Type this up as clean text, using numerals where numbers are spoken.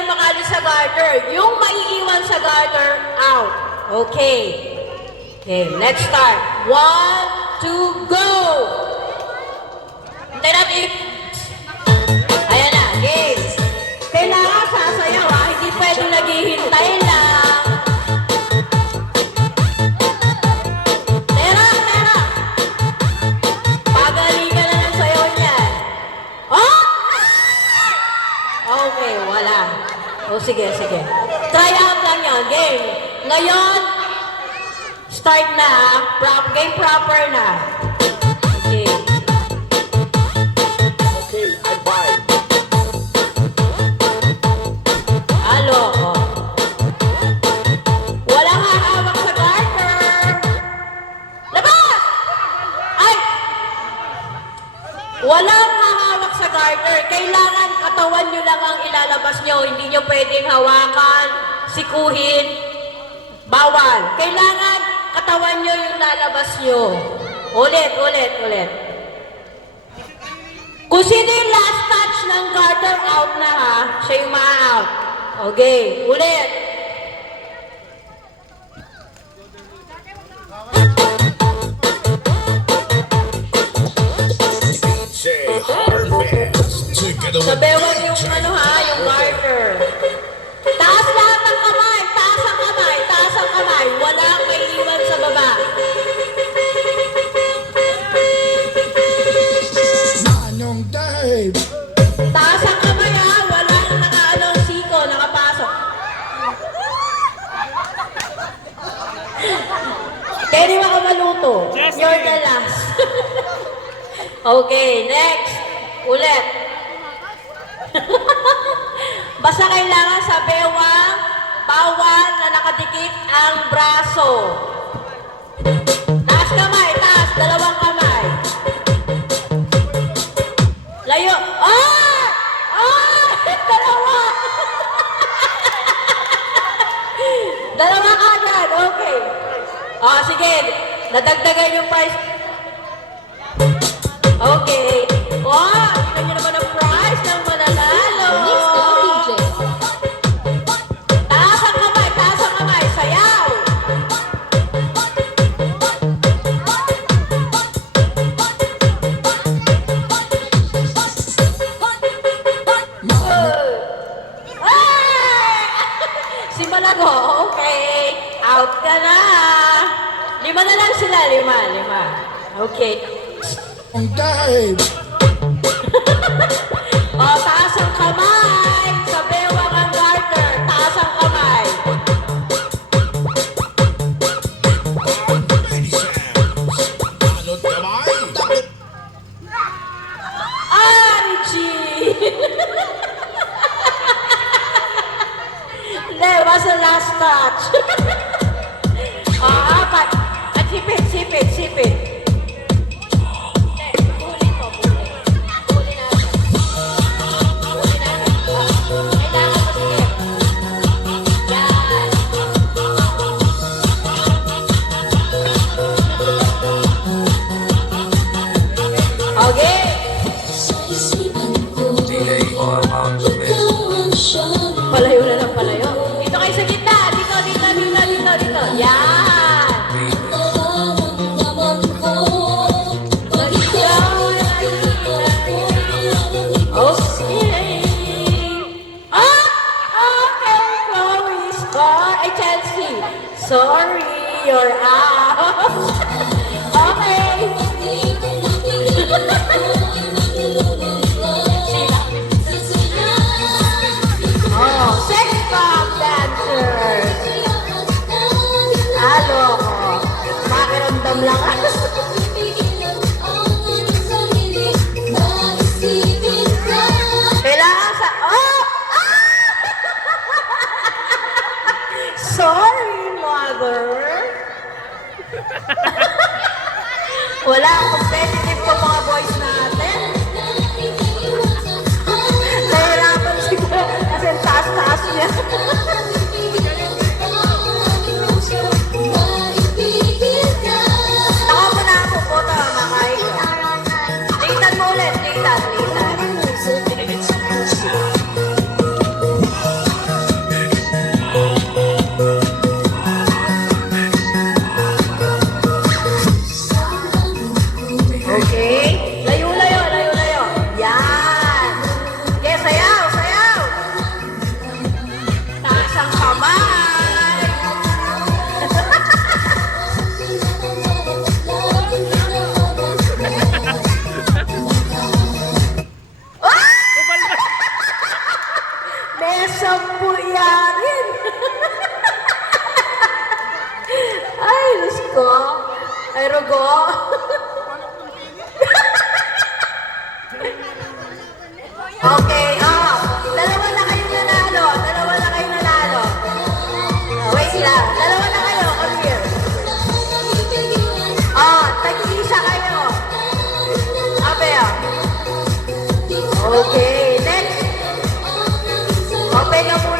yung makaalis sa garter. Yung maiiwan sa garter, out. Okay. Okay, let's start. 1, 2, go! Hintay natin. Ayan na, game. Kailangan sasayaw ha, hindi pwede naghihintay lang. Tera! Pagalingan na ng sayaw niyan. Oh! Okay, wala. O sige. Try out lang yun, game. Ngayon, start na ha. Game proper na. Okay. Okay, I buy. Halo. Walang hahawak sa garter. Labas! Ay! Walang hahawak sa garter. Kailangan katawan nyo lang ang ilalabas nyo. Hindi nyo pwedeng hawakan, sikuhin. Bawal. Kailangan katawan nyo yung lalabas nyo. Ulit. Kung sino yung last touch ng garter, out na ha. Siya yung ma-out. Okay, ulit. Say harvest together with Sabewan yung ano ha, yung garter. Taas lahat ng kamay, taas ang kamay. Walang may iwan sa baba. Manong Dave. Taas ang kamay ha, walang nakaanong siko, nakapasok. Pwede ba ka maluto? You're the last. Okay, next. Ulit. Basta kailangan sa bewang, bawal na nakadikit ang braso. Taas kamay, taas, dalawang kamay. Layo. Ah! Dalawa! Dalawa agad, okay. Sige. Nadagdagan yung price. Okay. Tignan nyo naman ang price ng mananalo. Taas ang kamay, sayaw. Si Malago, okay. Out ka na. 5 na lang sila, 5. Okay. Manong Dave. Taas ang kamay. Sa bewang ang garter. Taas ang kamay. Manong kamay. Archie! Hindi, was the last touch. Apat. At sipit. Okay. Palayo na ng palayo. Dito kayo sa gitna. Dito. Yan. Okay. Okay, Chloe. Chelsea. Sorry, you're out. Okay. Sex bomb dancers. Halo ko. Makiramdam lang ako. Kailangan sa... Sorry, mother. Wala, competitive pa mga boys natin. Nahirapan siguro kasi taas-taas niya. Ako mo na ako po ito, makain ko. Tingnan mo ulit, tingnan. 10 yarin. Ay, Diyos ko. Ay, Rugo. Okay, dalawa na kayo nanalo. Dalawa na kayo nanalo. Wait lang. Dalawa na kayo. Come here. Tag-isa kayo. Okay, next. Open na po